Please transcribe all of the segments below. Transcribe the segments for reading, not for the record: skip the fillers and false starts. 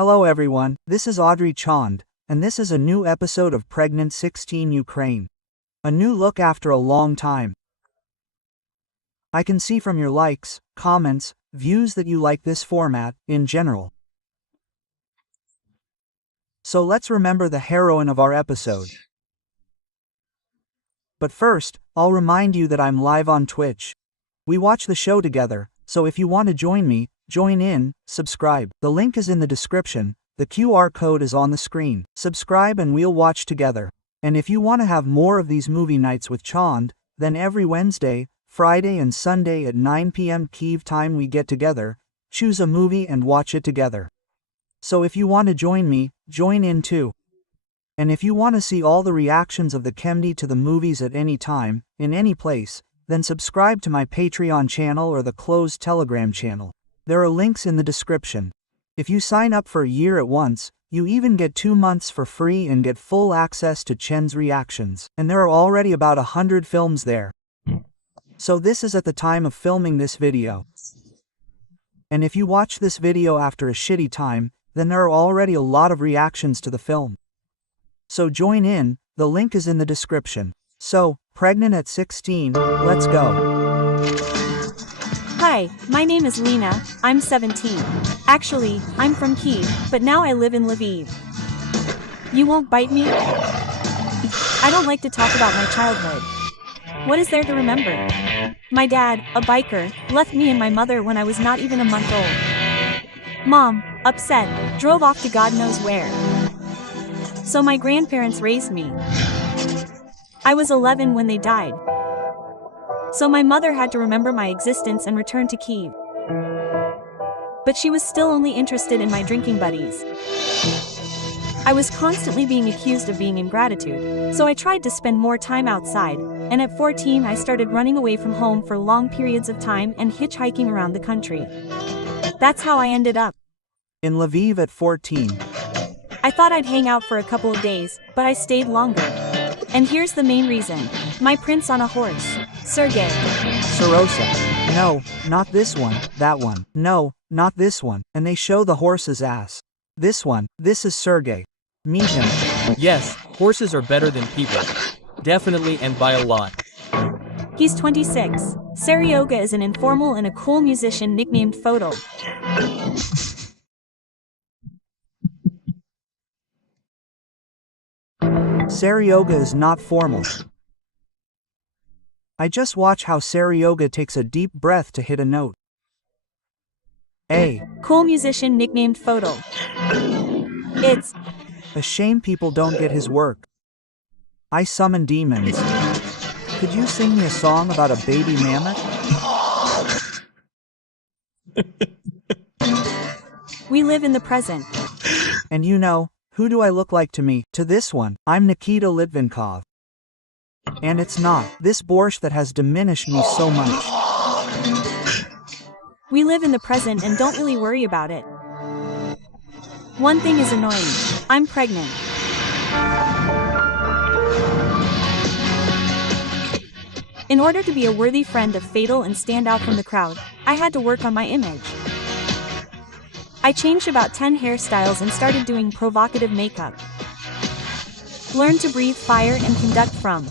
Hello everyone, this is Chend, and this is a new episode of Pregnant 16 Ukraine. A new look after a long time. I can see from your likes, comments, views that you like this format, in general. So let's remember the heroine of our episode. But first, I'll remind you that I'm live on Twitch. We watch the show together, so if you want to join me, join in, subscribe. The link is in the description, the QR code is on the screen. Subscribe and we'll watch together. And if you want to have more of these movie nights with Chend, then every Wednesday, Friday and Sunday at 9 p.m. Kyiv time we get together, choose a movie and watch it together. So if you want to join me, join in too. And if you want to see all the reactions of the CheAnD to the movies at any time, in any place, then subscribe to my Patreon channel or the closed Telegram channel. There are links in the description. If you sign up for a year at once, you even get 2 months for free and get full access to Chend's reactions. And there are already about 100 films there. So this is at the time of filming this video. And if you watch this video after a shitty time, then there are already a lot of reactions to the film. So join in, the link is in the description. So, Pregnant at 16, let's go. Hi, my name is Lena, I'm 17. Actually, I'm from Kyiv, but now I live in Lviv. You won't bite me? I don't like to talk about my childhood. What is there to remember? My dad, a biker, left me and my mother when I was not even a month old. Mom, upset, drove off to God knows where. So my grandparents raised me. I was 11 when they died. So my mother had to remember my existence and return to Kyiv. But she was still only interested in my drinking buddies. I was constantly being accused of being ingratitude, so I tried to spend more time outside, and at 14 I started running away from home for long periods of time and hitchhiking around the country. That's how I ended up in Lviv at 14. I thought I'd hang out for a couple of days, but I stayed longer. And here's the main reason. My prince on a horse, Sergey. Sarosa. No, not this one, that one. No, not this one. And they show the horse's ass. This one, this is Sergey. Meet him. Yes, horses are better than people. Definitely, and by a lot. He's 26. Seryoga is an informal and a cool musician nicknamed Photo. Seryoga is not formal. I just watch how Seryoga takes a deep breath to hit a note. A cool musician nicknamed Photo. It's a shame people don't get his work. I summon demons. Could you sing me a song about a baby mammoth? We live in the present. And you know, who do I look like to me? To this one, I'm Nikita Litvinkov. And it's not this borscht that has diminished me so much. We live in the present and don't really worry about it. One thing is annoying. I'm pregnant. In order to be a worthy friend of Fatal and stand out from the crowd, I had to work on my image. I changed about 10 hairstyles and started doing provocative makeup. Learned to breathe fire and conduct from.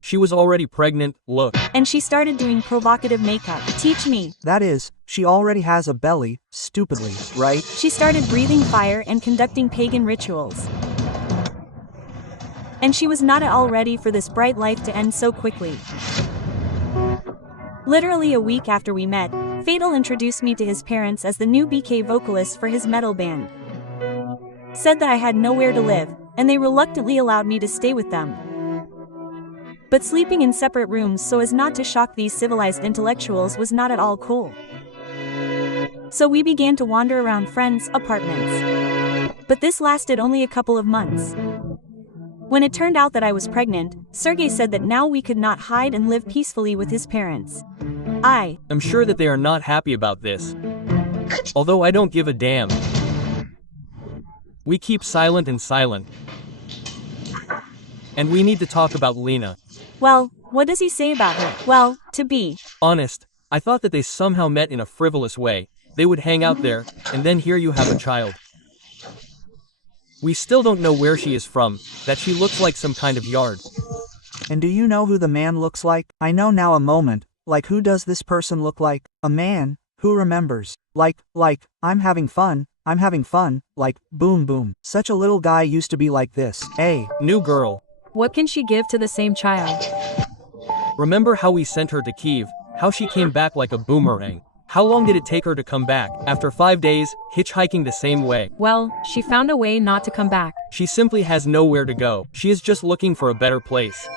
She was already pregnant, look. And she started doing provocative makeup. Teach me. That is, she already has a belly, stupidly, right? She started breathing fire and conducting pagan rituals. And she was not at all ready for this bright life to end so quickly. Literally a week after we met, Fatal introduced me to his parents as the new BK vocalist for his metal band. Said that I had nowhere to live, and they reluctantly allowed me to stay with them. But sleeping in separate rooms so as not to shock these civilized intellectuals was not at all cool. So we began to wander around friends' apartments. But this lasted only a couple of months. When it turned out that I was pregnant, Sergey said that now we could not hide and live peacefully with his parents. I'm sure that they are not happy about this. Although I don't give a damn. We keep silent and silent. And we need to talk about Lena. Well, what does he say about her? Well, to be honest, I thought that they somehow met in a frivolous way. They would hang out there, and then here you have a child. We still don't know where she is from, that she looks like some kind of yard. And do you know who the man looks like? I know now a moment, like who does this person look like? A man, who remembers? Like, I'm having fun, like, boom boom. Such a little guy used to be like this. New girl. What can she give to the same child? Remember how we sent her to Kiev, how she came back like a boomerang? How long did it take her to come back? After 5 days, hitchhiking the same way. Well, she found a way not to come back. She simply has nowhere to go. She is just looking for a better place.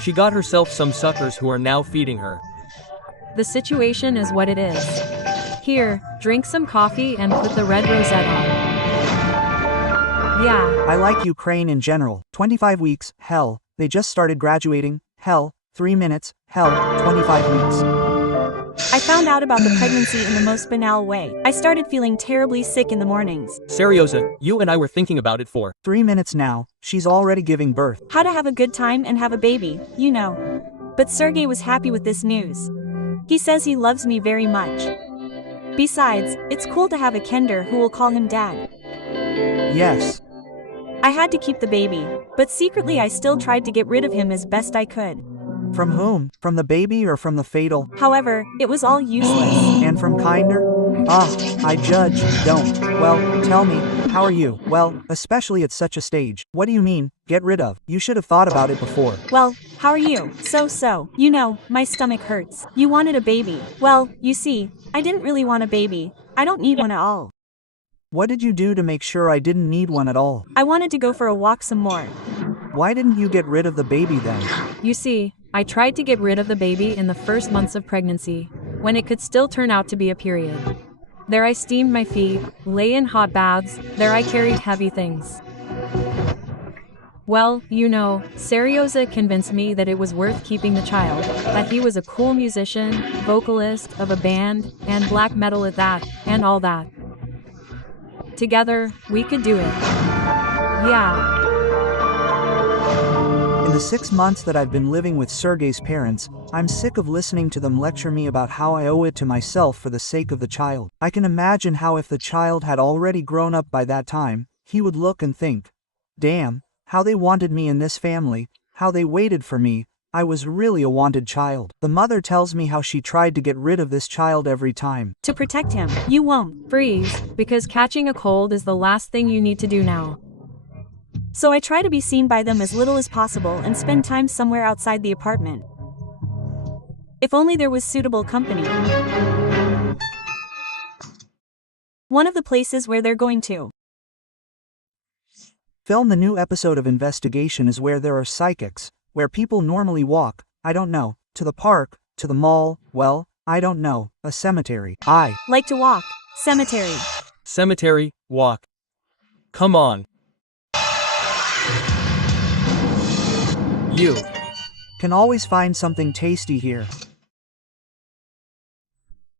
She got herself some suckers who are now feeding her. The situation is what it is. Here, drink some coffee and put the red rosette on. Yeah. I like Ukraine in general. 25 weeks, hell, they just started graduating, hell, 3 minutes, hell, 25 weeks. I found out about the pregnancy in the most banal way. I started feeling terribly sick in the mornings. Seryoza, you and I were thinking about it for 3 minutes now, she's already giving birth. How to have a good time and have a baby, you know. But Sergey was happy with this news. He says he loves me very much. Besides, it's cool to have a Kender who will call him dad. Yes. I had to keep the baby, but secretly I still tried to get rid of him as best I could. From whom? From the baby or from the fatal? However, it was all useless. And from kinder? I judge, don't. Well, tell me, how are you? Well, especially at such a stage. What do you mean, get rid of? You should have thought about it before. Well, how are you? So. You know, my stomach hurts. You wanted a baby. Well, you see, I didn't really want a baby. I don't need one at all. What did you do to make sure I didn't need one at all? I wanted to go for a walk some more. Why didn't you get rid of the baby then? You see, I tried to get rid of the baby in the first months of pregnancy, when it could still turn out to be a period. There I steamed my feet, lay in hot baths, there I carried heavy things. Well, you know, Seryoza convinced me that it was worth keeping the child, that he was a cool musician, vocalist of a band, and black metal at that, and all that. Together, we could do it. Yeah. In the 6 months that I've been living with Sergey's parents, I'm sick of listening to them lecture me about how I owe it to myself for the sake of the child. I can imagine how if the child had already grown up by that time, he would look and think, damn, how they wanted me in this family, how they waited for me, I was really a wanted child. The mother tells me how she tried to get rid of this child every time. To protect him, you won't. Freeze, because catching a cold is the last thing you need to do now. So I try to be seen by them as little as possible and spend time somewhere outside the apartment. If only there was suitable company. One of the places where they're going to film the new episode of Investigation is where there are psychics, where people normally walk, I don't know, to the park, to the mall, well, I don't know, a cemetery. I like to walk. Cemetery. Cemetery, walk. Come on. You can always find something tasty here.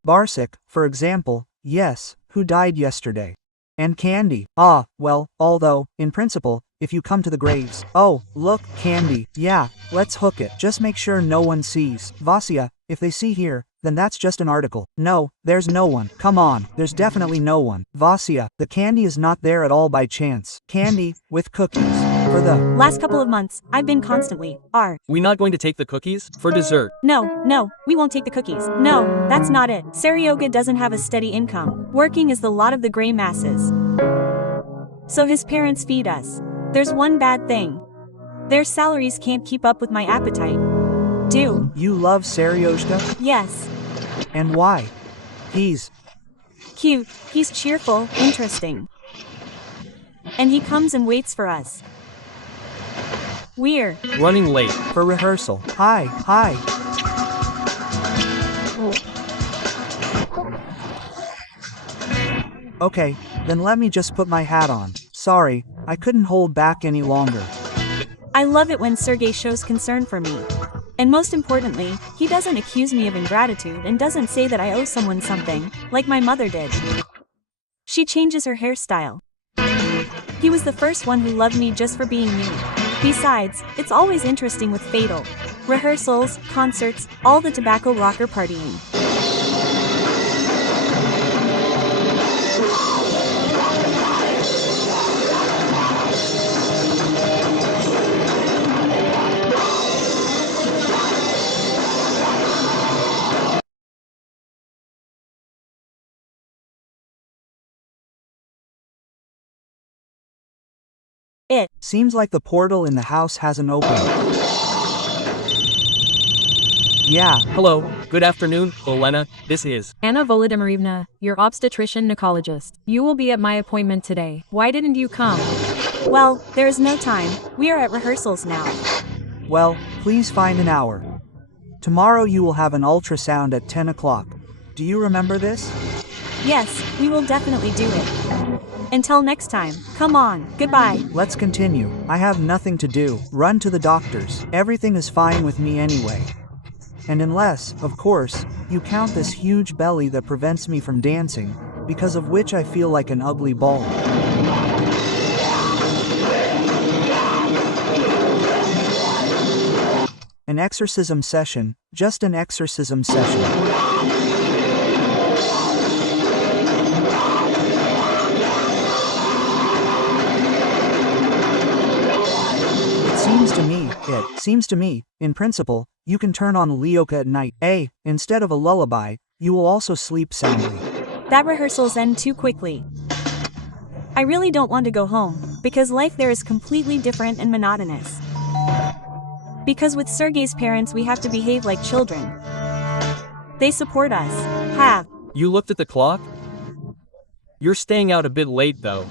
Barsik, for example, yes, who died yesterday. And candy. Well, although, in principle, if you come to the graves. Oh, look, candy. Yeah, let's hook it. Just make sure no one sees. Vasya, if they see here, then that's just an article. No, there's no one. Come on, there's definitely no one. Vasya, the candy is not there at all by chance. Candy, with cookies. For the last couple of months, I've been constantly, we not going to take the cookies? For dessert? No, we won't take the cookies. No, that's not it. Seryoga doesn't have a steady income. Working is the lot of the gray masses. So his parents feed us. There's one bad thing. Their salaries can't keep up with my appetite. Do you love Seryozha? Yes. And why? He's cute, he's cheerful, interesting. And he comes and waits for us. We're running late for rehearsal. Hi. Okay, then let me just put my hat on. Sorry, I couldn't hold back any longer. I love it when Sergey shows concern for me. And most importantly, he doesn't accuse me of ingratitude and doesn't say that I owe someone something, like my mother did. She changes her hairstyle. He was the first one who loved me just for being me. Besides, it's always interesting with Fatal. Rehearsals, concerts, all the tobacco rocker partying. it. Seems like the portal in the house hasn't opened. Yeah. Hello, good afternoon, Olena, this is Anna Volodymyrivna, your obstetrician-gynecologist. You will be at my appointment today. Why didn't you come? Well, there is no time. We are at rehearsals now. Well, please find an hour. Tomorrow you will have an ultrasound at 10 o'clock. Do you remember this? Yes, we will definitely do it. Until next time, come on, goodbye. Let's continue. I have nothing to do. Run to the doctors. Everything is fine with me anyway. And unless, of course, you count this huge belly that prevents me from dancing, because of which I feel like an ugly ball. An exorcism session, just an exorcism session. It seems to me, in principle, you can turn on Leoka at night. Instead of a lullaby, you will also sleep soundly. That rehearsals end too quickly. I really don't want to go home, because life there is completely different and monotonous. Because with Sergei's parents we have to behave like children. They support us. You looked at the clock? You're staying out a bit late though.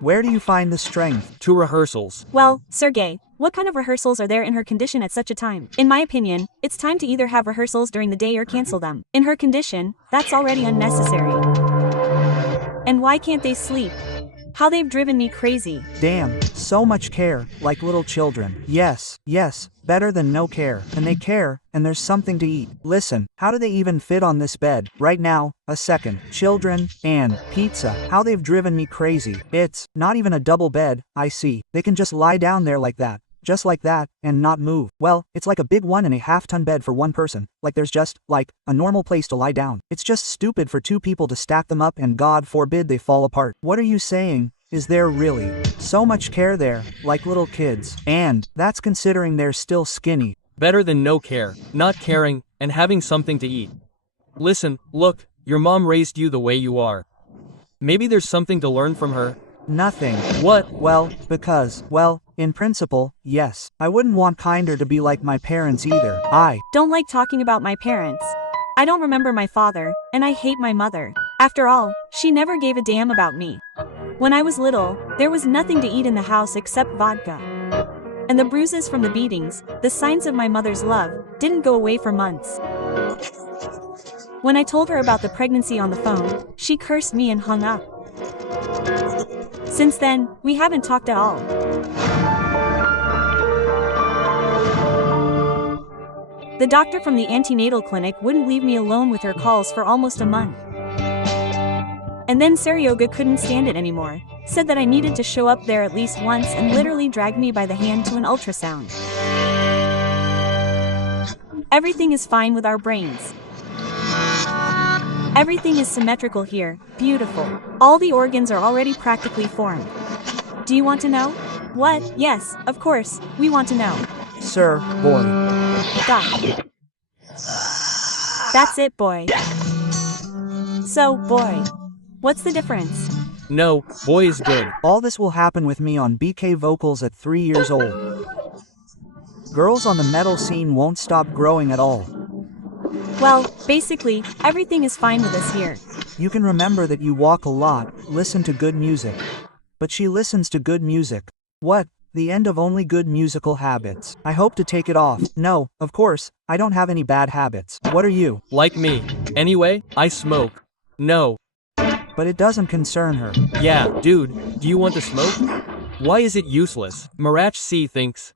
Where do you find the strength? 2 rehearsals. Well, Sergei, what kind of rehearsals are there in her condition at such a time? In my opinion, it's time to either have rehearsals during the day or cancel them. In her condition, that's already unnecessary. And why can't they sleep? How they've driven me crazy. Damn, so much care, like little children. Yes, better than no care. And they care, and there's something to eat. Listen, how do they even fit on this bed? Right now, a second. Children, and pizza. How they've driven me crazy. It's not even a double bed, I see. They can just lie down there like that. Just like that, and not move. Well, it's like a big 1.5-ton bed for one person. Like there's just, like, a normal place to lie down. It's just stupid for 2 people to stack them up and God forbid they fall apart. What are you saying? Is there really so much care there, like little kids? And that's considering they're still skinny. Better than no care, not caring, and having something to eat. Listen, look, your mom raised you the way you are. Maybe there's something to learn from her. Nothing. What? Well, because, in principle, yes. I wouldn't want kinder to be like my parents either. I don't like talking about my parents. I don't remember my father, and I hate my mother. After all, she never gave a damn about me. When I was little, there was nothing to eat in the house except vodka. And the bruises from the beatings, the signs of my mother's love, didn't go away for months. When I told her about the pregnancy on the phone, she cursed me and hung up. Since then, we haven't talked at all. The doctor from the antenatal clinic wouldn't leave me alone with her calls for almost a month. And then Seryoga couldn't stand it anymore, said that I needed to show up there at least once and literally dragged me by the hand to an ultrasound. Everything is fine with our brains. Everything is symmetrical here, beautiful. All the organs are already practically formed. Do you want to know? What? Yes, of course, we want to know. Sir, boy. Stop. That's it, boy. So, boy. What's the difference? No, boy is good. All this will happen with me on BK vocals at 3 years old. Girls on the metal scene won't stop growing at all. Well, basically, everything is fine with us here. You can remember that you walk a lot, listen to good music. But she listens to good music. What? The end of only good musical habits. I hope to take it off. No, of course, I don't have any bad habits. What are you? Like me. Anyway, I smoke. No. But it doesn't concern her. Yeah, dude, do you want to smoke? Why is it useless? Marach C thinks,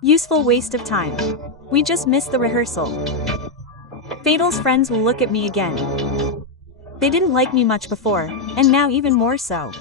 useful waste of time. We just missed the rehearsal. Fatal's friends will look at me again. They didn't like me much before, and now even more so.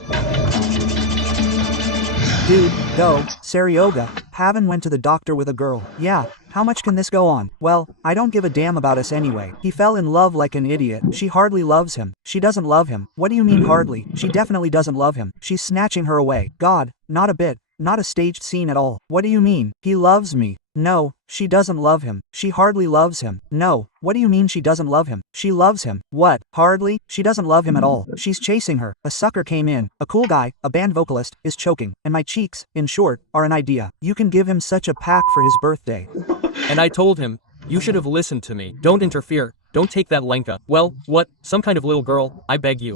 Dude, go, Seryoga. Pavan went to the doctor with a girl. Yeah, how much can this go on? Well, I don't give a damn about us anyway. He fell in love like an idiot. She hardly loves him. She doesn't love him. What do you mean hardly? She definitely doesn't love him. She's snatching her away. God, not a bit. not a staged scene at all. What do you mean? He loves me. No, she doesn't love him. She hardly loves him. No, what do you mean she doesn't love him? She loves him. What? Hardly? She doesn't love him at all. She's chasing her. A sucker came in. A cool guy, a band vocalist, is choking. And my cheeks, in short, are an idea. You can give him such a pack for his birthday. And I told him, you should have listened to me. Don't interfere. Don't take that Lenka. Well, what? Some kind of little girl, I beg you.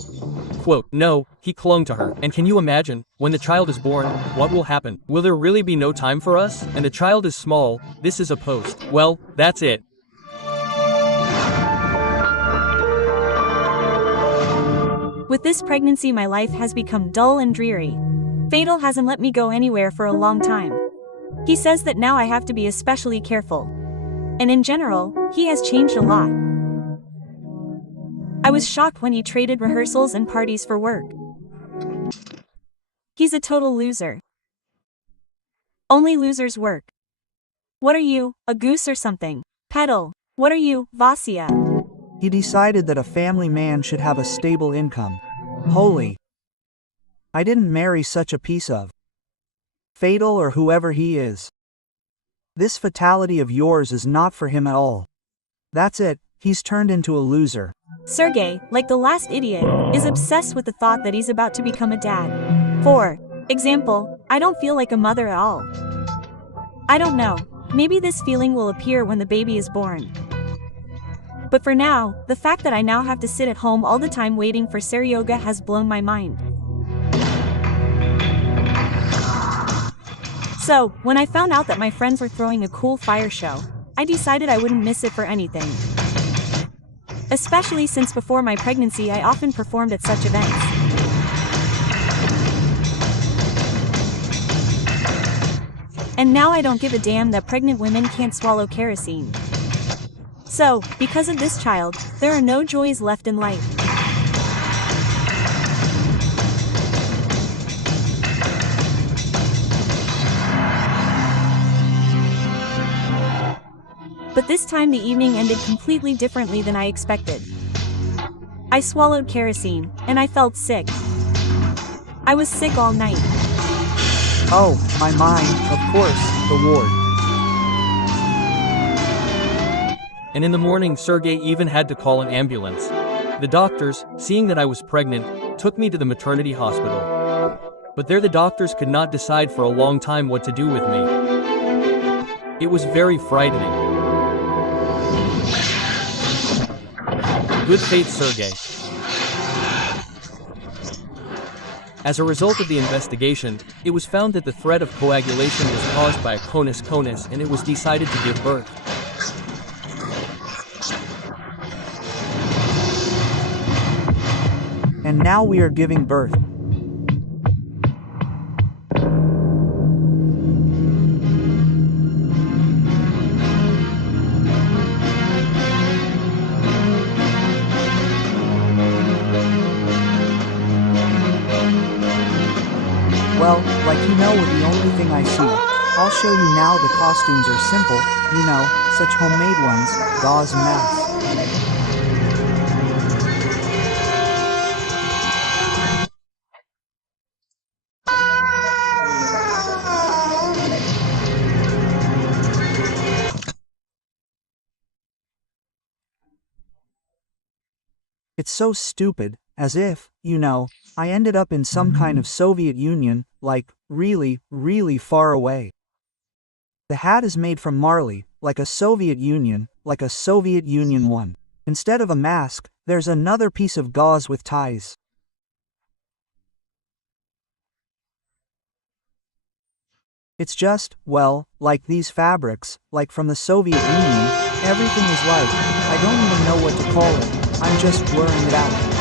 Quote, no, he clung to her. And can you imagine, when the child is born, what will happen? Will there really be no time for us? And the child is small, this is a post. Well, that's it. With this pregnancy my life has become dull and dreary. Fatal hasn't let me go anywhere for a long time. He says that now I have to be especially careful. And in general, he has changed a lot. I was shocked when he traded rehearsals and parties for work. He's a total loser. Only losers work. What are you, a goose or something? Petal. What are you, Vasia? He decided that a family man should have a stable income. Holy. I didn't marry such a piece of Fatal or whoever he is. This fatality of yours is not for him at all. That's it, he's turned into a loser. Sergey, like the last idiot, is obsessed with the thought that he's about to become a dad. For example, I don't feel like a mother at all. I don't know, maybe this feeling will appear when the baby is born. But for now, the fact that I now have to sit at home all the time waiting for Seryoga has blown my mind. So, when I found out that my friends were throwing a cool fire show, I decided I wouldn't miss it for anything. Especially since before my pregnancy I often performed at such events. And now I don't give a damn that pregnant women can't swallow kerosene. So, because of this child, there are no joys left in life. But this time the evening ended completely differently than I expected. I swallowed kerosene, and I felt sick. I was sick all night. Oh, my mind, of course, the ward. And in the morning Sergey even had to call an ambulance. The doctors, seeing that I was pregnant, took me to the maternity hospital. But there the doctors could not decide for a long time what to do with me. It was very frightening. Good faith, Sergey. As a result of the investigation, it was found that the threat of coagulation was caused by a conus and it was decided to give birth. And now we are giving birth. Well, like with the only thing I see. I'll show you now. The costumes are simple, such homemade ones, gauze masks. It's so stupid, as if, I ended up in some kind of Soviet Union, like, really, really far away. The hat is made from marley, like a Soviet Union one. Instead of a mask, there's another piece of gauze with ties. It's just, like these fabrics, like from the Soviet Union, everything is like, I don't even know what to call it, I'm just blurring it out.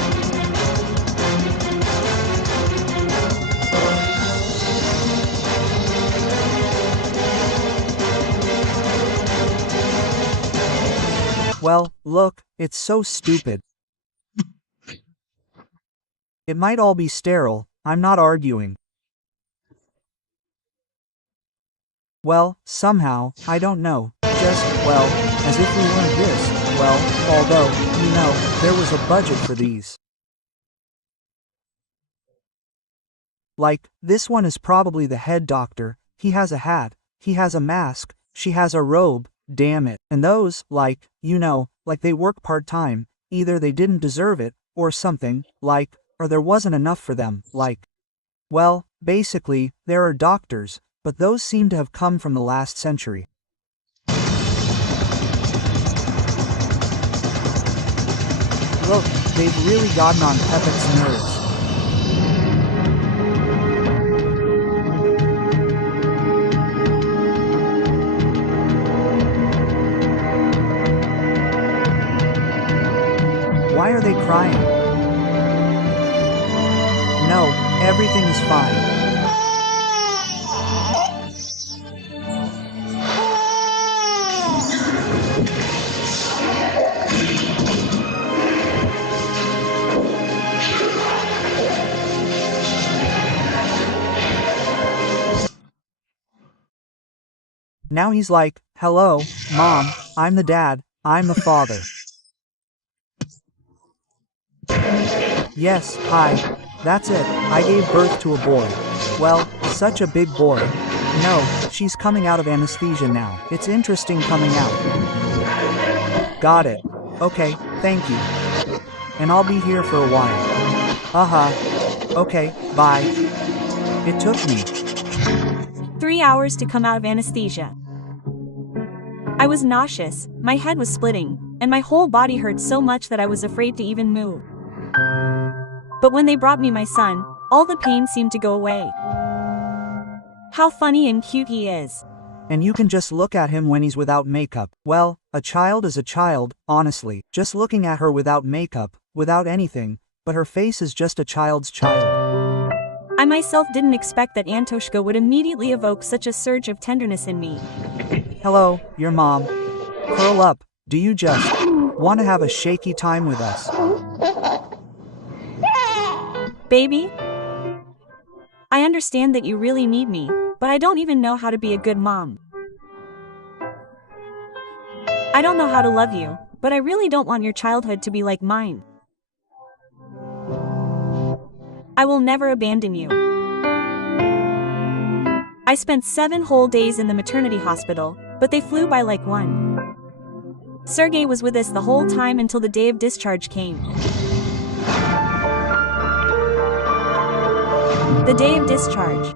Well, look, it's so stupid. It might all be sterile, I'm not arguing. Well, somehow, I don't know, just, as if we weren't this, although, there was a budget for these. Like, this one is probably the head doctor, he has a hat, he has a mask, she has a robe, damn it. And those, like, you know, like they work part-time, either they didn't deserve it, or something, like, or there wasn't enough for them, like. Well, basically, there are doctors, but those seem to have come from the last century. Look, they've really gotten on Pepic's nerves. Why are they crying? No, everything is fine. Now he's like, hello, Mom, I'm the dad, I'm the father. Yes, hi, that's it, I gave birth to a boy. Well, such a big boy. No, she's coming out of anesthesia now. It's interesting coming out. Got it. Okay, thank you. And I'll be here for a while. Okay, bye. It took me 3 hours to come out of anesthesia. I was nauseous, my head was splitting, and my whole body hurt so much that I was afraid to even move. But when they brought me my son, all the pain seemed to go away. How funny and cute he is. And you can just look at him when he's without makeup. Well, a child is a child, honestly. Just looking at her without makeup, without anything, but her face is just a child's child. I myself didn't expect that Antoshka would immediately evoke such a surge of tenderness in me. Hello, your mom. Curl up, do you just want to have a shaky time with us? Baby? I understand that you really need me, but I don't even know how to be a good mom. I don't know how to love you, but I really don't want your childhood to be like mine. I will never abandon you. I spent 7 whole days in the maternity hospital, but they flew by like one. Sergey was with us the whole time until the day of discharge came. The day of discharge.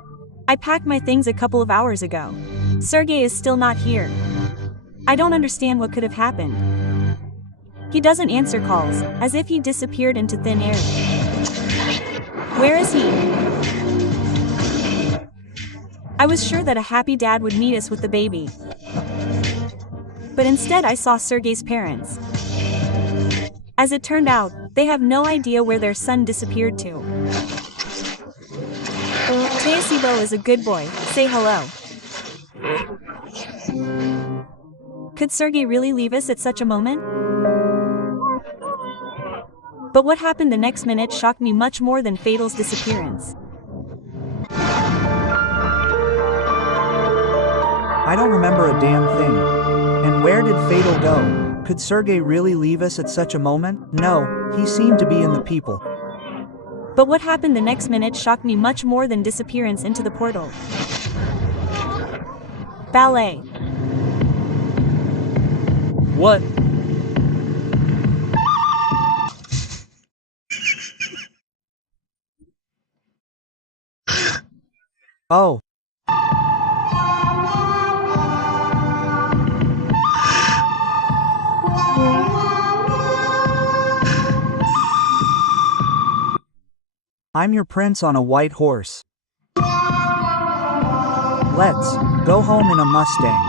I packed my things a couple of hours ago. Sergey is still not here. I don't understand what could have happened. He doesn't answer calls, as if he disappeared into thin air. Where is he? I was sure that a happy dad would meet us with the baby. But instead I saw Sergey's parents. As it turned out, they have no idea where their son disappeared to. Teasibo is a good boy, say hello. Could Sergey really leave us at such a moment? But what happened the next minute shocked me much more than Fatal's disappearance. I don't remember a damn thing. And where did Fatal go? Could Sergey really leave us at such a moment? No, he seemed to be in the people. But what happened the next minute shocked me much more than disappearance into the portal. Ballet. What? Oh. I'm your prince on a white horse. Let's go home in a Mustang.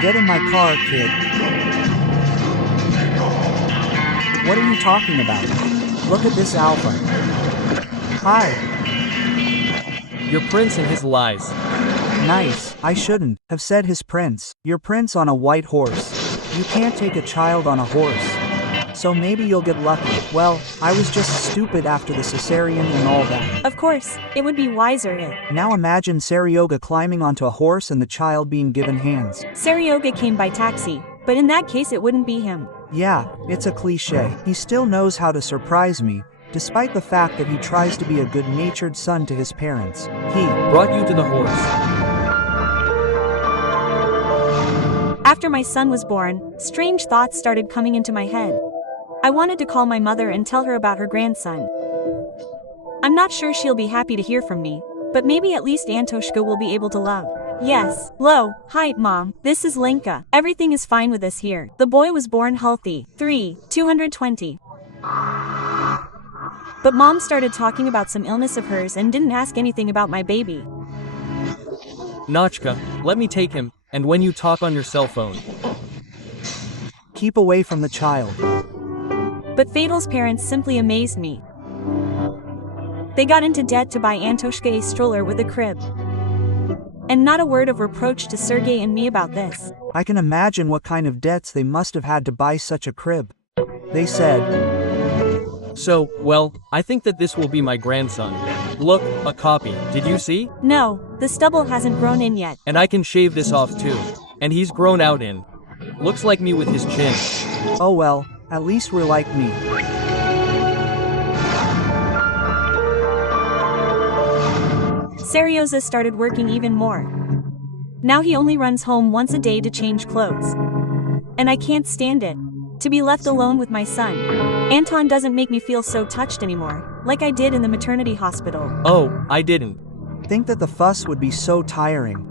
Get in my car, kid. What are you talking about? Look at this alpha. Hi. Your prince and his lies. Nice. I shouldn't have said his prince. Your prince on a white horse. You can't take a child on a horse. So maybe you'll get lucky. Well, I was just stupid after the cesarean and all that. Of course, it would be wiser if... Now imagine Saryoga climbing onto a horse and the child being given hands. Saryoga came by taxi, but in that case it wouldn't be him. Yeah, it's a cliche. He still knows how to surprise me, Despite the fact that he tries to be a good-natured son to his parents, he brought you to the horse. After my son was born, strange thoughts started coming into my head. I wanted to call my mother and tell her about her grandson. I'm not sure she'll be happy to hear from me, but maybe at least Antoshka will be able to love. Yes. Hello. Hi, Mom. This is Lenka. Everything is fine with us here. The boy was born healthy. 220. But Mom started talking about some illness of hers and didn't ask anything about my baby. Nachka, let me take him, and when you talk on your cell phone. keep away from the child. But Fatal's parents simply amazed me. They got into debt to buy Antoshka a stroller with a crib. And not a word of reproach to Sergey and me about this. I can imagine what kind of debts they must have had to buy such a crib. They said, So, well, I think that this will be my grandson. Look, a copy. Did you see? No, the stubble hasn't grown in yet. And I can shave this off too. And he's grown out in. Looks like me with his chin. oh well, at least we're like me. Seryoza started working even more. Now he only runs home once a day to change clothes. And I can't stand it. To be left alone with my son. Anton doesn't make me feel so touched anymore, like I did in the maternity hospital. Oh, I didn't. Think that the fuss would be so tiring.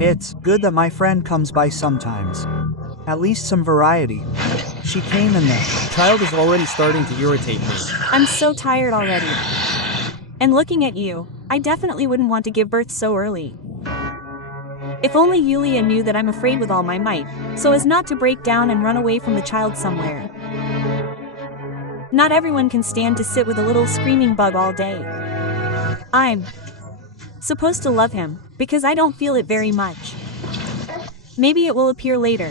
It's good that my friend comes by sometimes. At least some variety. She came and the Child is already starting to irritate me. I'm so tired already. And looking at you, I definitely wouldn't want to give birth so early. If only Yulia knew that I'm afraid with all my might, so as not to break down and run away from the child somewhere. Not everyone can stand to sit with a little screaming bug all day. I'm supposed to love him, because I don't feel it very much. Maybe it will appear later.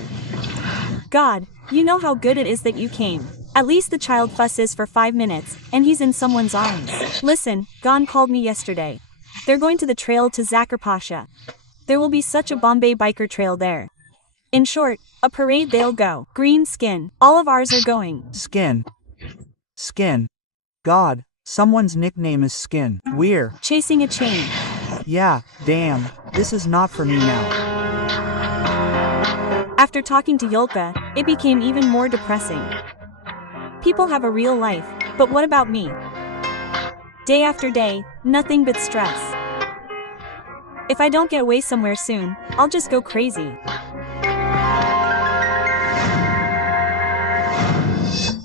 God, you know how good it is that you came. At least the child fusses for 5 minutes, and he's in someone's arms. Listen, Gon called me yesterday. They're going to the trail to Zakarpasha. There will be such a Bombay biker trail there. In short, a parade they'll go. Green skin. All of ours are going. Skin. Skin. God, someone's nickname is Skin. We're Chasing a chain. yeah, damn, this is not for me now. After talking to Yulka, it became even more depressing. People have a real life, but what about me? Day after day, nothing but stress. If I don't get away somewhere soon, I'll just go crazy.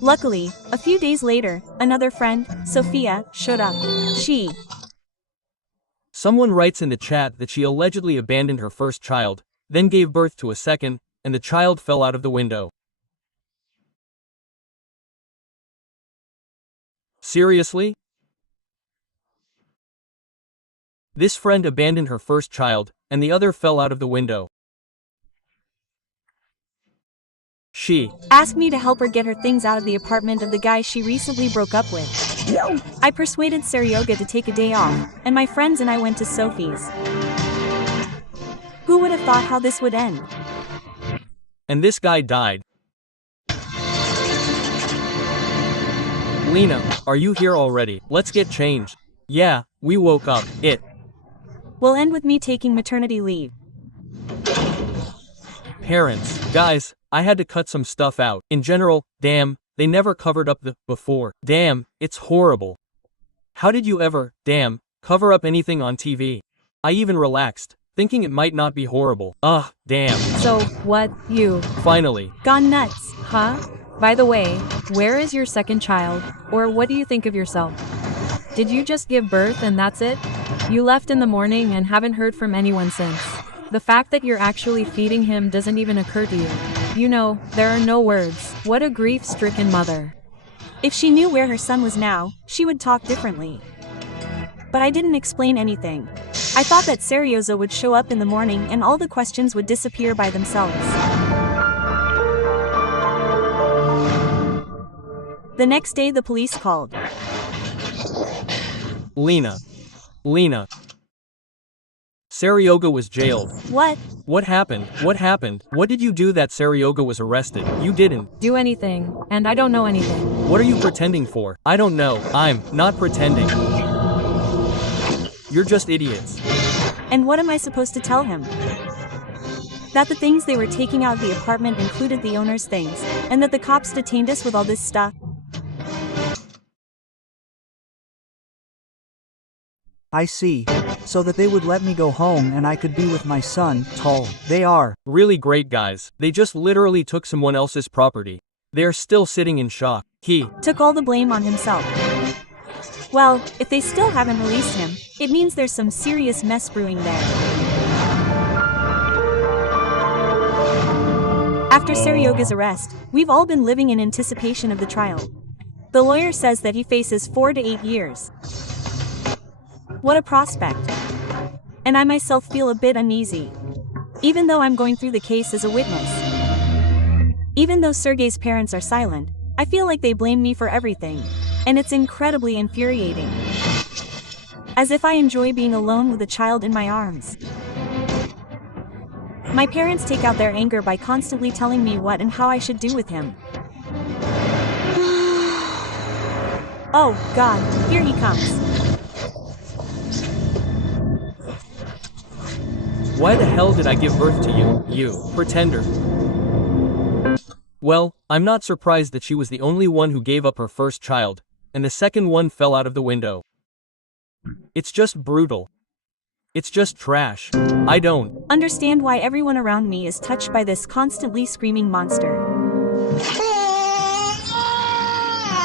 Luckily, a few days later, another friend, Sophia, showed up. Someone writes in the chat that she allegedly abandoned her first child, then gave birth to a second, and the child fell out of the window. Seriously? This friend abandoned her first child, and the other fell out of the window. She asked me to help her get her things out of the apartment of the guy she recently broke up with. I persuaded Seryoga to take a day off, and my friends and I went to Sophie's. Who would have thought how this would end? And this guy died. Lena, are you here already? Let's get changed. Yeah, we woke up. It Will end with me taking maternity leave. Parents, guys, I had to cut some stuff out. In general, damn, they never covered up the before. Damn, it's horrible. How did you ever, damn, cover up anything on TV? I even relaxed, thinking it might not be horrible. Ugh, damn. So, what, you, Finally. Gone nuts. huh? By the way, where is your second child, or what do you think of yourself? Did you just give birth and that's it? You left in the morning and haven't heard from anyone since. The fact that you're actually feeding him doesn't even occur to you. You know, there are no words. What a grief-stricken mother. If she knew where her son was now, she would talk differently. But I didn't explain anything. I thought that Seryoza would show up in the morning and all the questions would disappear by themselves. The next day the police called. Lena. Seryoga was jailed. What? What happened? What happened? What did you do that Seryoga was arrested? You didn't Do anything, and I don't know anything. What are you pretending for? I don't know. I'm not pretending. You're just idiots. And what am I supposed to tell him? That the things they were taking out of the apartment included the owner's things, and that the cops detained us with all this stuff? I see. So that they would let me go home and I could be with my son, Tol. They are Really great guys. They just literally took someone else's property. They're still sitting in shock. He Took all the blame on himself. Well, if they still haven't released him, it means there's some serious mess brewing there. After Seryoga's arrest, we've all been living in anticipation of the trial. The lawyer says that he faces 4 to 8 years. What a prospect. And I myself feel a bit uneasy. Even though I'm going through the case as a witness. Even though Sergey's parents are silent, I feel like they blame me for everything. And it's incredibly infuriating. As if I enjoy being alone with a child in my arms. My parents take out their anger by constantly telling me what and how I should do with him. Oh, God, here he comes. Why the hell did I give birth to you, you pretender? Well, I'm not surprised that she was the only one who gave up her first child, and the second one fell out of the window. It's just brutal. It's just trash. I don't understand why everyone around me is touched by this constantly screaming monster.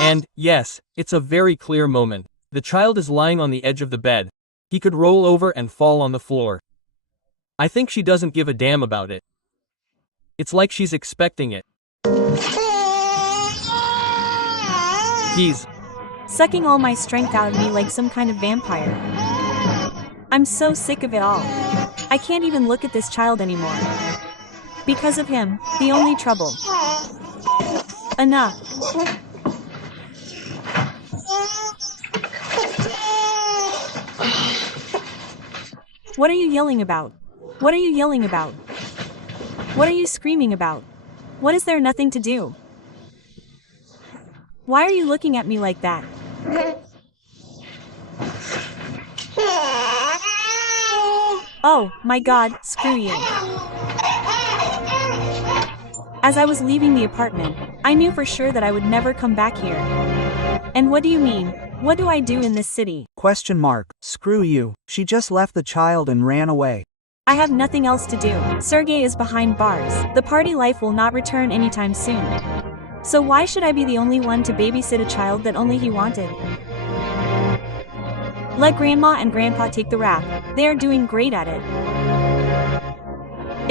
And, yes, it's a very clear moment. The child is lying on the edge of the bed. He could roll over and fall on the floor. I think she doesn't give a damn about it. It's like she's expecting it. He's sucking all my strength out of me like some kind of vampire. I'm so sick of it all. I can't even look at this child anymore. Because of him, the only trouble. Enough. What are you yelling about? What are you yelling about? What are you screaming about? What is there nothing to do? Why are you looking at me like that? Oh, my God, screw you. As I was leaving the apartment, I knew for sure that I would never come back here. And what do you mean? What do I do in this city? Question mark. Screw you. She just left the child and ran away. I have nothing else to do. Sergey is behind bars. The party life will not return anytime soon. So why should I be the only one to babysit a child that only he wanted? Let Grandma and Grandpa take the rap. They are doing great at it.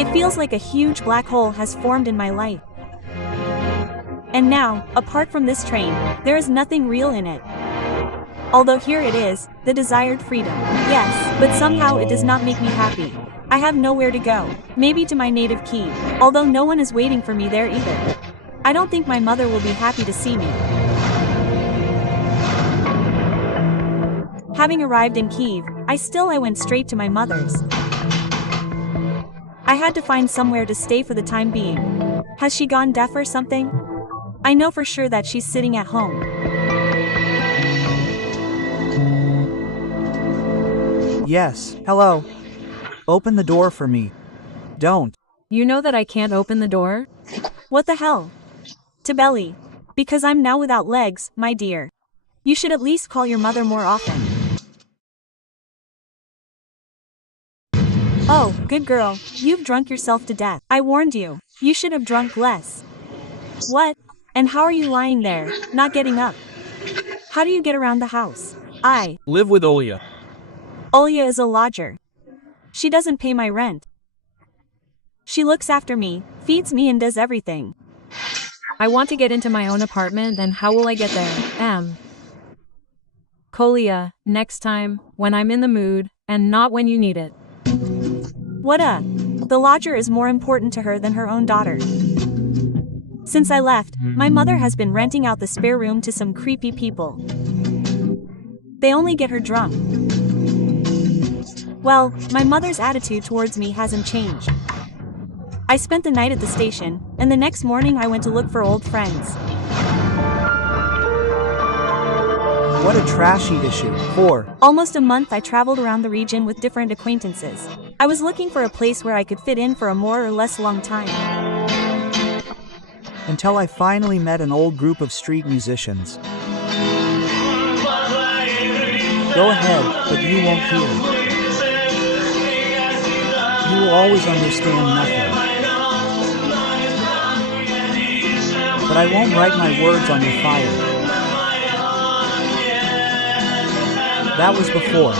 It feels like a huge black hole has formed in my life. And now, apart from this train, there is nothing real in it. Although here it is, the desired freedom. Yes, but somehow it does not make me happy. I have nowhere to go. Maybe to my native Kyiv. Although no one is waiting for me there either. I don't think my mother will be happy to see me. Having arrived in Kyiv, I went straight to my mother's. I had to find somewhere to stay for the time being. Has she gone deaf or something? I know for sure that she's sitting at home. Yes, hello. Open the door for me. Don't. You know that I can't open the door? What the hell? To belly. Because I'm now without legs, my dear. You should at least call your mother more often. Oh, good girl, you've drunk yourself to death. I warned you. You should have drunk less. What? And how are you lying there, not getting up? How do you get around the house? I live with Olya. Olya is a lodger. She doesn't pay my rent. She looks after me, feeds me and does everything. I want to get into my own apartment, and how will I get there? Kolya, next time, when I'm in the mood, and not when you need it. The lodger is more important to her than her own daughter. Since I left, my mother has been renting out the spare room to some creepy people. They only get her drunk. Well, my mother's attitude towards me hasn't changed. I spent the night at the station, and the next morning I went to look for old friends. What a trashy issue. 4. Almost a month I traveled around the region with different acquaintances. I was looking for a place where I could fit in for a more or less long time. Until I finally met an old group of street musicians. Go ahead, but you won't hear. You will always understand nothing. But I won't write my words on your fire. That was before.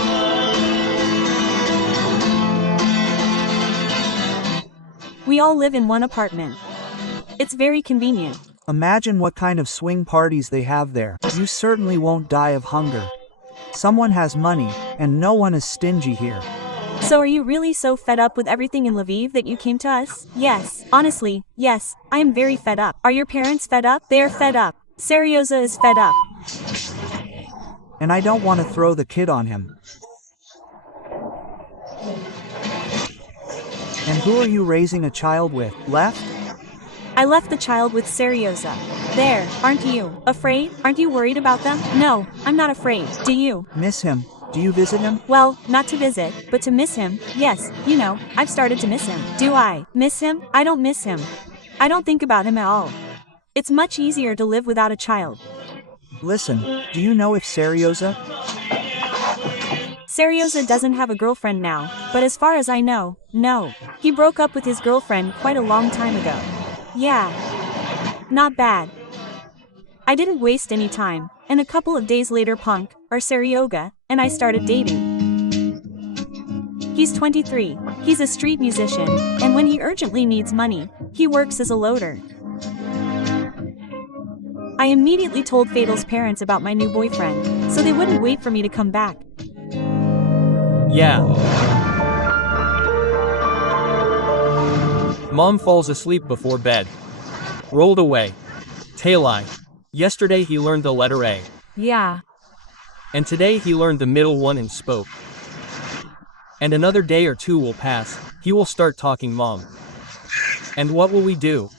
We all live in one apartment. It's very convenient. Imagine what kind of swing parties they have there. You certainly won't die of hunger. Someone has money, and no one is stingy here. So are you really so fed up with everything in Lviv that you came to us? Yes, honestly, yes, I am very fed up. Are your parents fed up? They are fed up. Seryoza is fed up. And I don't want to throw the kid on him. And who are you raising a child with? Left? I left the child with Seryoza. There, aren't you afraid? Aren't you worried about them? No, I'm not afraid. Do you? Miss him. Do you visit him? Well, not to visit, but to miss him. Yes, you know, I've started to miss him. Do I miss him? I don't miss him. I don't think about him at all. It's much easier to live without a child. Listen, do you know if Seryoza? Seryoza doesn't have a girlfriend now, but as far as I know, no. He broke up with his girlfriend quite a long time ago. Yeah. Not bad. I didn't waste any time, and a couple of days later Punk, or Seryoga, and I started dating. He's 23, he's a street musician, and when he urgently needs money, he works as a loader. I immediately told Fatal's parents about my new boyfriend, so they wouldn't wait for me to come back. Yeah. Mom falls asleep before bed. Rolled away. Tail-eye. Yesterday he learned the letter A. Yeah. And today he learned the middle one and spoke. And another day or two will pass, he will start talking mom. And what will we do?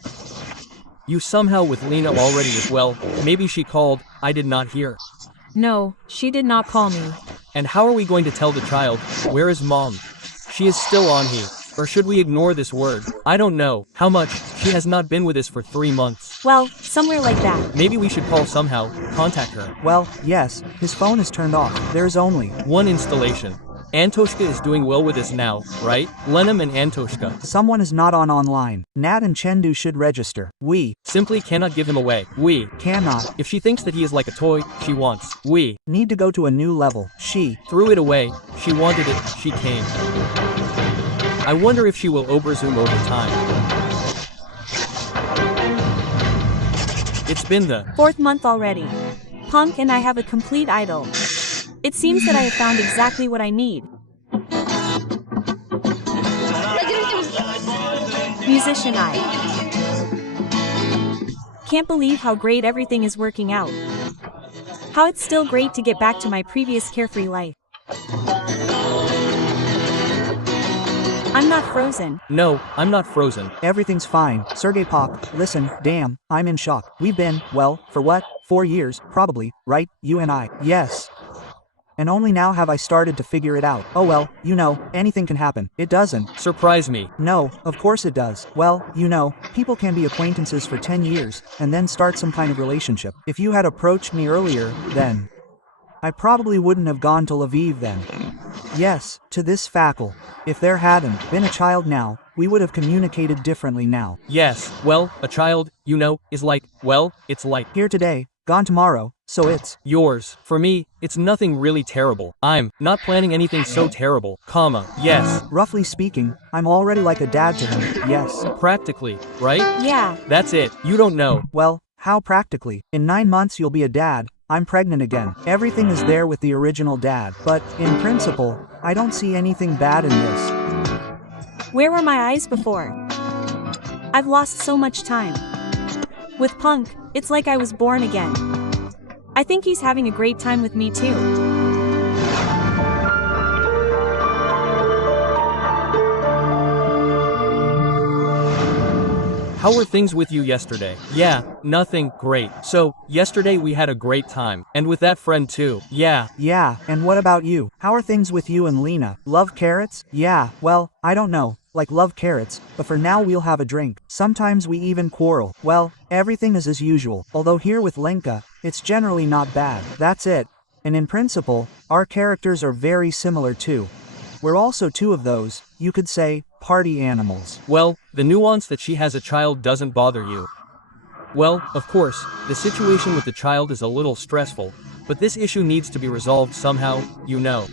You somehow with Lena already as well, maybe she called, I did not hear. No, she did not call me. And how are we going to tell the child, where is mom? She is still on he. Or should we ignore this word? I don't know. How much? She has not been with us for 3 months. Well, somewhere like that. Maybe we should call somehow, contact her. Well, yes, his phone is turned off. There's only one installation. Antoshka is doing well with us now, right? Lenim and Antoshka. Someone is not online. Nat and Chendu should register. We simply cannot give him away. We cannot. If she thinks that he is like a toy, she wants. We need to go to a new level. She threw it away. She wanted it. She came. I wonder if she will overzoom over time. It's been the 4th month already. Punk and I have a complete idol. It seems that I have found exactly what I need. Musician I. Can't believe how great everything is working out. How it's still great to get back to my previous carefree life. I'm not frozen. No, I'm not frozen. Everything's fine. Sergey Pop, listen, damn, I'm in shock. We've been, well, for what? 4 years, probably, right? You and I. Yes. And only now have I started to figure it out. Oh well, you know, anything can happen. It doesn't surprise me. No, of course it does. Well, you know, people can be acquaintances for 10 years, and then start some kind of relationship. If you had approached me earlier, then I probably wouldn't have gone to Lviv then. Yes, to this fackle. If there hadn't been a child now, we would have communicated differently now. Yes, well, a child, you know, is like, well, it's like here today, gone tomorrow, so it's yours. For me, it's nothing really terrible. I'm not planning anything so terrible, comma, yes. Roughly speaking, I'm already like a dad to him, yes. Practically, right? Yeah. That's it, you don't know. Well, how practically? In 9 months you'll be a dad. I'm pregnant again. Everything is there with the original dad, but, in principle, I don't see anything bad in this. Where were my eyes before? I've lost so much time. With Punk, it's like I was born again. I think he's having a great time with me too. How were things with you yesterday? Yeah, nothing, great. So, yesterday we had a great time. And with that friend too. Yeah. Yeah, and what about you? How are things with you and Lena? Love carrots? Yeah, well, I don't know. Like love carrots, but for now we'll have a drink. Sometimes we even quarrel. Well, everything is as usual, although here with Lenka, it's generally not bad. That's it. And in principle, our characters are very similar too. We're also two of those, you could say, party animals. Well, the nuance that she has a child doesn't bother you. Well, of course, the situation with the child is a little stressful, but this issue needs to be resolved somehow, you know.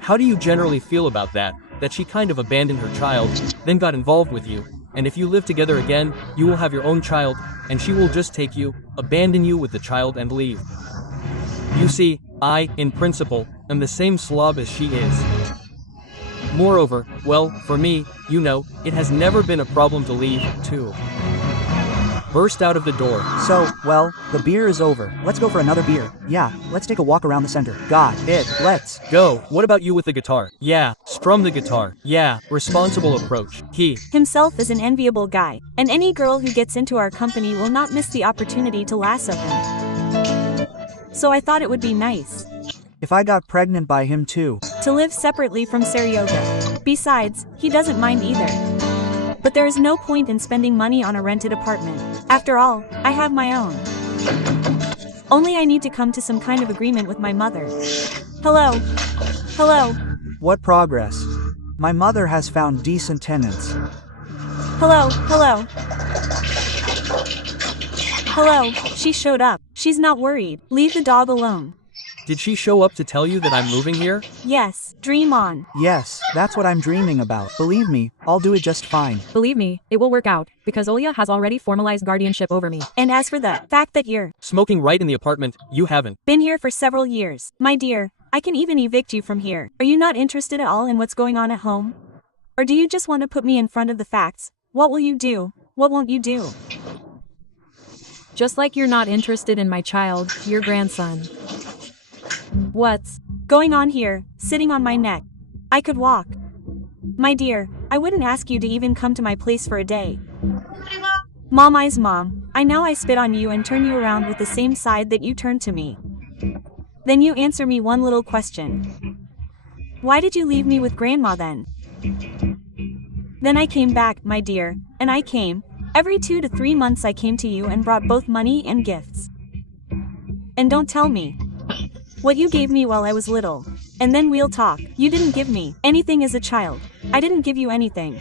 How do you generally feel about that? That she kind of abandoned her child, then got involved with you, and if you live together again, you will have your own child, and she will just take you, abandon you with the child and leave. You see, I, in principle, am the same slob as she is. Moreover, well, for me, you know, it has never been a problem to leave, too. Burst out of the door. So, well, the beer is over. Let's go for another beer. Yeah, let's take a walk around the center. Got it, let's go. What about you with the guitar? Yeah, strum the guitar. Yeah, responsible approach. He himself is an enviable guy, and any girl who gets into our company will not miss the opportunity to lasso him. So I thought it would be nice. If I got pregnant by him too. To live separately from Seryoga. Besides, he doesn't mind either. But there is no point in spending money on a rented apartment. After all, I have my own. Only I need to come to some kind of agreement with my mother. Hello? Hello? What progress? My mother has found decent tenants. Hello? Hello? Hello? She showed up. She's not worried. Leave the dog alone. Did she show up to tell you that I'm moving here? Yes, dream on. Yes, that's what I'm dreaming about. Believe me, I'll do it just fine. Believe me, it will work out, because Olya has already formalized guardianship over me. And as for the fact that you're smoking right in the apartment, you haven't been here for several years, my dear, I can even evict you from here. Are you not interested at all in what's going on at home? Or do you just want to put me in front of the facts? What will you do? What won't you do? Just like you're not interested in my child, your grandson. What's going on here, sitting on my neck? I could walk. My dear, I wouldn't ask you to even come to my place for a day. Mama's mom, I spit on you and turn you around with the same side that you turned to me. Then you answer me one little question. Why did you leave me with grandma then? Then I came back, my dear, and I came. Every 2 to 3 months I came to you and brought both money and gifts. And don't tell me what you gave me while I was little. And then we'll talk. You didn't give me anything as a child. I didn't give you anything.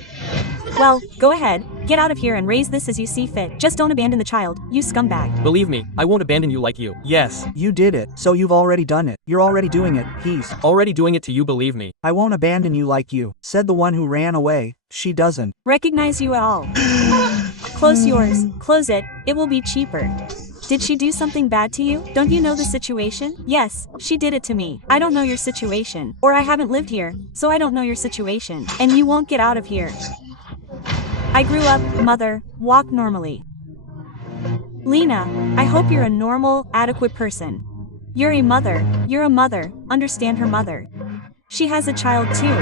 Well, go ahead, get out of here and raise this as you see fit. Just don't abandon the child, you scumbag. Believe me, I won't abandon you like you. Yes. You did it, so you've already done it. You're already doing it, he's already doing it to you, believe me. I won't abandon you like you, said the one who ran away. She doesn't recognize you at all. Close yours, close it, it will be cheaper. Did she do something bad to you? Don't you know the situation? Yes, she did it to me. I don't know your situation. Or I haven't lived here, so I don't know your situation. And you won't get out of here. I grew up, mother, walk normally. Lena, I hope you're a normal, adequate person. You're a mother, understand her mother. She has a child too.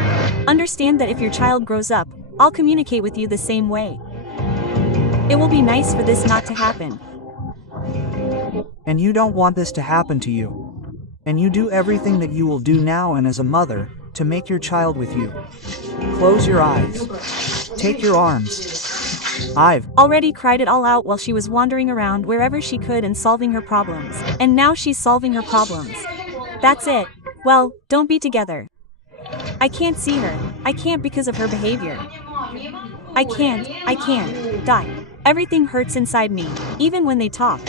Understand that if your child grows up, I'll communicate with you the same way. It will be nice for this not to happen. And you don't want this to happen to you. And you do everything that you will do now and as a mother, to make your child with you. Close your eyes. Take your arms. I've already cried it all out while she was wandering around wherever she could and solving her problems. And now she's solving her problems. That's it. Well, don't be together. I can't see her. I can't because of her behavior. I can't. Die. Everything hurts inside me, even when they talk.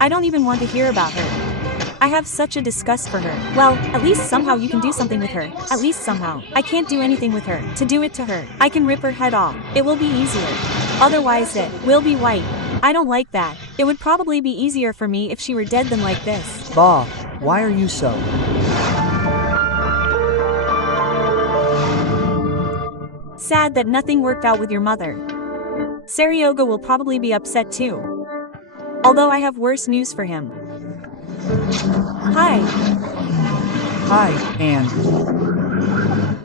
I don't even want to hear about her. I have such a disgust for her. Well, at least somehow you can do something with her. At least somehow. I can't do anything with her. To do it to her, I can rip her head off. It will be easier. Otherwise it will be white. I don't like that. It would probably be easier for me if she were dead than like this. Bah, why are you so sad that nothing worked out with your mother? Seryoga will probably be upset too. Although I have worse news for him. Hi. Hi, and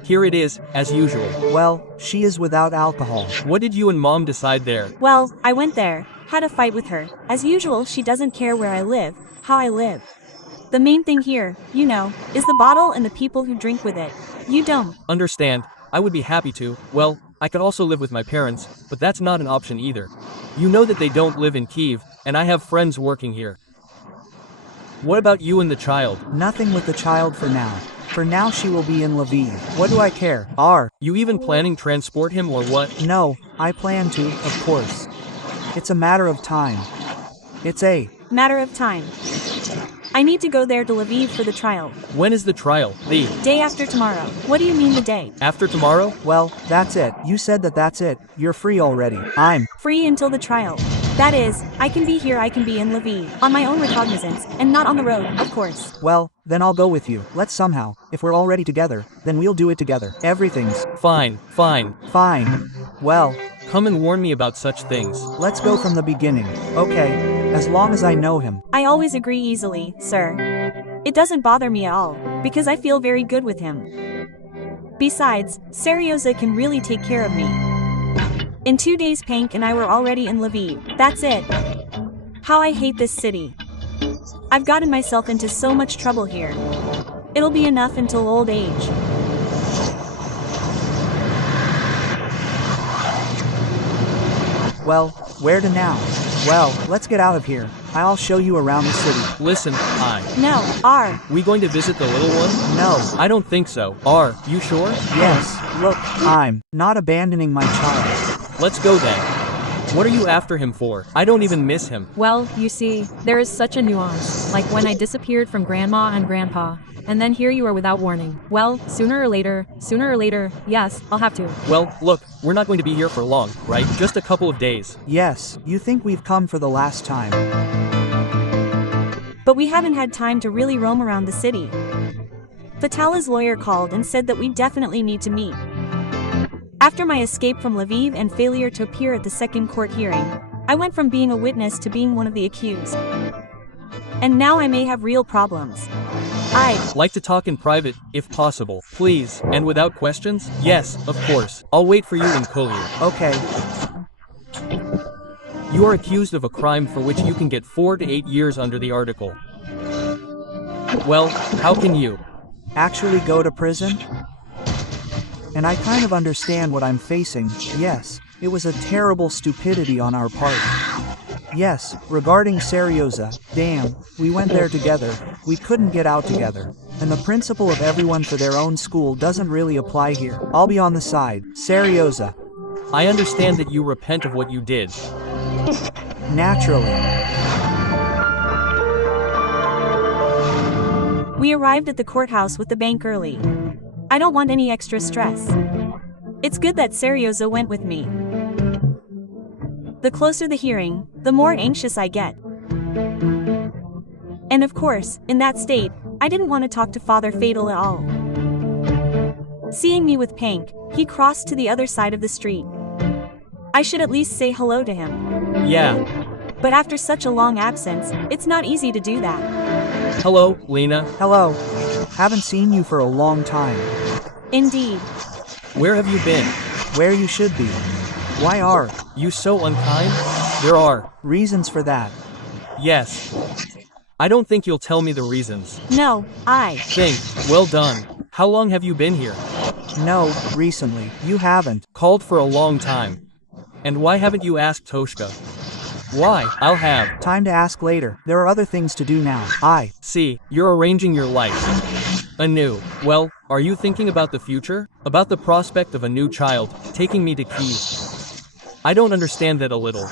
Here it is, as usual. Well, she is without alcohol. What did you and mom decide there? Well, I went there, had a fight with her. As usual, she doesn't care where I live, how I live. The main thing here, you know, is the bottle and the people who drink with it. You don't. Understand, I would be happy to. Well, I could also live with my parents, but that's not an option either. You know that they don't live in Kyiv, and I have friends working here. What about you and the child? Nothing with the child for now. For now she will be in Lviv. What do I care? You even planning transport him or what? No, I plan to, of course. It's a matter of time. It's a matter of time. I need to go there to Lviv for the trial. When is the trial? The day after tomorrow. What do you mean the day? After tomorrow? Well, that's it. You said that's it. You're free already. I'm free until the trial. That is, I can be here, I can be in Lviv, on my own recognizance, and not on the road, of course. Well, then I'll go with you. Let's somehow. If we're already together, then we'll do it together. Everything's fine. Fine. Well, come and warn me about such things. Let's go from the beginning. Okay. As long as I know him. I always agree easily, sir. It doesn't bother me at all, because I feel very good with him. Besides, Seryoza can really take care of me. In 2 days Pank and I were already in Lviv. That's it. How I hate this city. I've gotten myself into so much trouble here. It'll be enough until old age. Well, where to now? Well, let's get out of here. I'll show you around the city. Listen, No, are we going to visit the little one? No. I don't think so. Are you sure? Yes, look, I'm not abandoning my child. Let's go then. What are you after him for? I don't even miss him. Well, you see, there is such a nuance, like when I disappeared from grandma and grandpa, and then here you are without warning. Well, sooner or later, yes, I'll have to. Well, look, we're not going to be here for long, right? Just a couple of days. Yes, you think we've come for the last time. But we haven't had time to really roam around the city. Vitala's lawyer called and said that we definitely need to meet. After my escape from Lviv and failure to appear at the second court hearing, I went from being a witness to being one of the accused. And now I may have real problems. I'd like to talk in private, if possible, please, and without questions? Yes, of course. I'll wait for you in Kolyu. Okay. You are accused of a crime for which you can get 4 to 8 years under the article. Well, how can you actually go to prison? And I kind of understand what I'm facing. Yes, it was a terrible stupidity on our part. Yes, regarding Seryoza, damn, we went there together, we couldn't get out together. And the principle of everyone for their own school doesn't really apply here. I'll be on the side. Seryoza. I understand that you repent of what you did. Naturally. We arrived at the courthouse with the bank early. I don't want any extra stress. It's good that Seryoza went with me. The closer the hearing, the more anxious I get. And of course, in that state, I didn't want to talk to Father Fatal at all. Seeing me with Pank, he crossed to the other side of the street. I should at least say hello to him. Yeah. But after such a long absence, it's not easy to do that. Hello, Lena. Hello. Haven't seen you for a long time. Indeed. Where have you been? Where you should be. Why are you so unkind? There are reasons for that. Yes. I don't think you'll tell me the reasons. No, I think. Well done. How long have you been here? No, recently. You haven't. Called for a long time. And why haven't you asked Toshka? Why? I'll have time to ask later. There are other things to do now. I see. You're arranging your life anew. Well, are you thinking about the future? About the prospect of a new child, taking me to Kyiv? I don't understand that a little.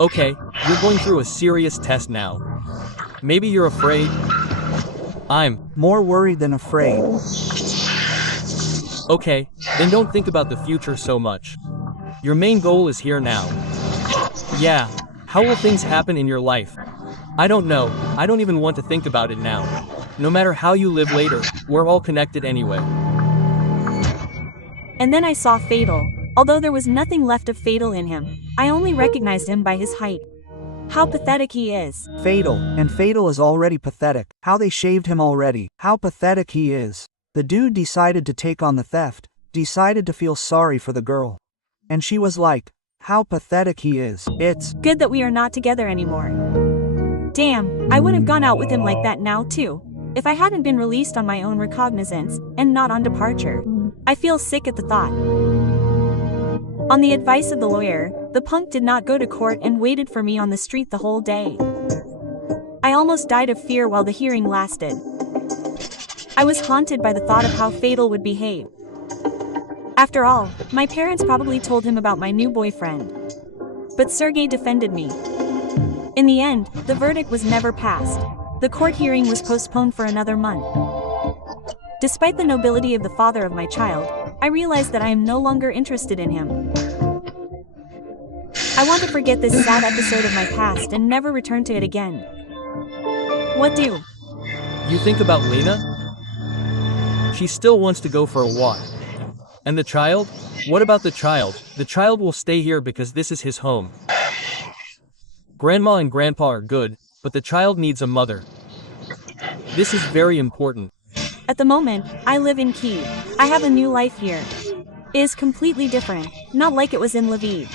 Okay, you're going through a serious test now. Maybe you're afraid? I'm more worried than afraid. Okay, then don't think about the future so much. Your main goal is here now. Yeah, how will things happen in your life? I don't know, I don't even want to think about it now. No matter how you live later, we're all connected anyway. And then I saw Fatal. Although there was nothing left of Fatal in him, I only recognized him by his height. How pathetic he is. Fatal, and Fatal is already pathetic. How they shaved him already. How pathetic he is. The dude decided to take on the theft, decided to feel sorry for the girl. And she was like, how pathetic he is. It's good that we are not together anymore. Damn, I would have gone out with him like that now too, if I hadn't been released on my own recognizance, and not on departure. I feel sick at the thought. On the advice of the lawyer, the punk did not go to court and waited for me on the street the whole day. I almost died of fear while the hearing lasted. I was haunted by the thought of how fatal would behave. After all, my parents probably told him about my new boyfriend. But Sergey defended me. In the end, the verdict was never passed. The court hearing was postponed for another month. Despite the nobility of the father of my child, I realized that I am no longer interested in him. I want to forget this sad episode of my past and never return to it again. What do? You think about Lena? She still wants to go for a walk. And the child? What about the child? The child will stay here because this is his home. Grandma and grandpa are good, but the child needs a mother. This is very important. At the moment, I live in Kyiv. I have a new life here. It is completely different, not like it was in Lviv.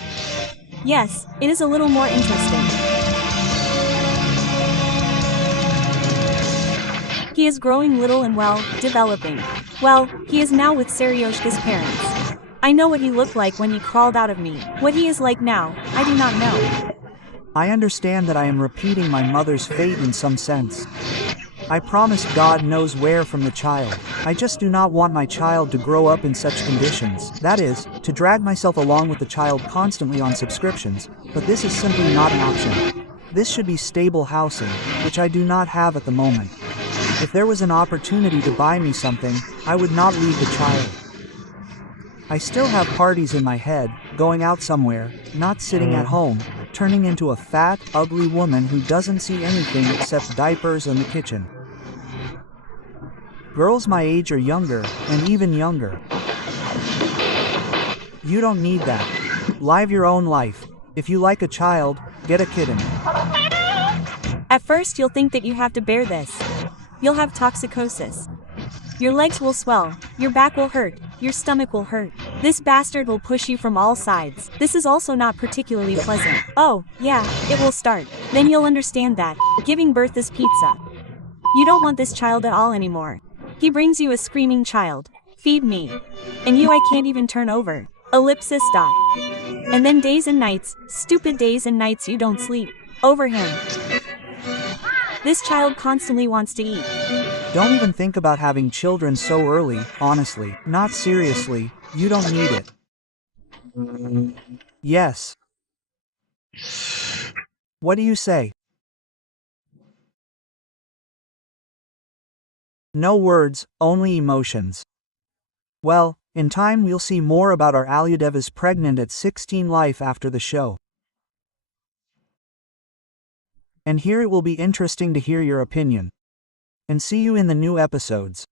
Yes, it is a little more interesting. He is growing little and well, developing. Well, he is now with Seryoshka's parents. I know what he looked like when he crawled out of me. What he is like now, I do not know. I understand that I am repeating my mother's fate in some sense. I promise God knows where from the child. I just do not want my child to grow up in such conditions. That is, to drag myself along with the child constantly on subscriptions, but this is simply not an option. This should be stable housing, which I do not have at the moment. If there was an opportunity to buy me something, I would not leave the child. I still have parties in my head, going out somewhere, not sitting at home, turning into a fat, ugly woman who doesn't see anything except diapers and the kitchen. Girls my age or younger, and even younger. You don't need that. Live your own life. If you like a child, get a kitten. At first you'll think that you have to bear this. You'll have toxicosis. Your legs will swell, your back will hurt, your stomach will hurt. This bastard will push you from all sides. This is also not particularly pleasant. Oh, yeah, it will start. Then you'll understand that giving birth is pizza. You don't want this child at all anymore. He brings you a screaming child. Feed me. And you I can't even turn over. Ellipsis dot. And then days and nights, stupid days and nights you don't sleep. Over him. This child constantly wants to eat. Don't even think about having children so early, honestly. Not seriously, you don't need it. Yes. What do you say? No words, only emotions. Well, in time we'll see more about our Alyadeva's pregnant at 16 life after the show. And here it will be interesting to hear your opinion. And see you in the new episodes.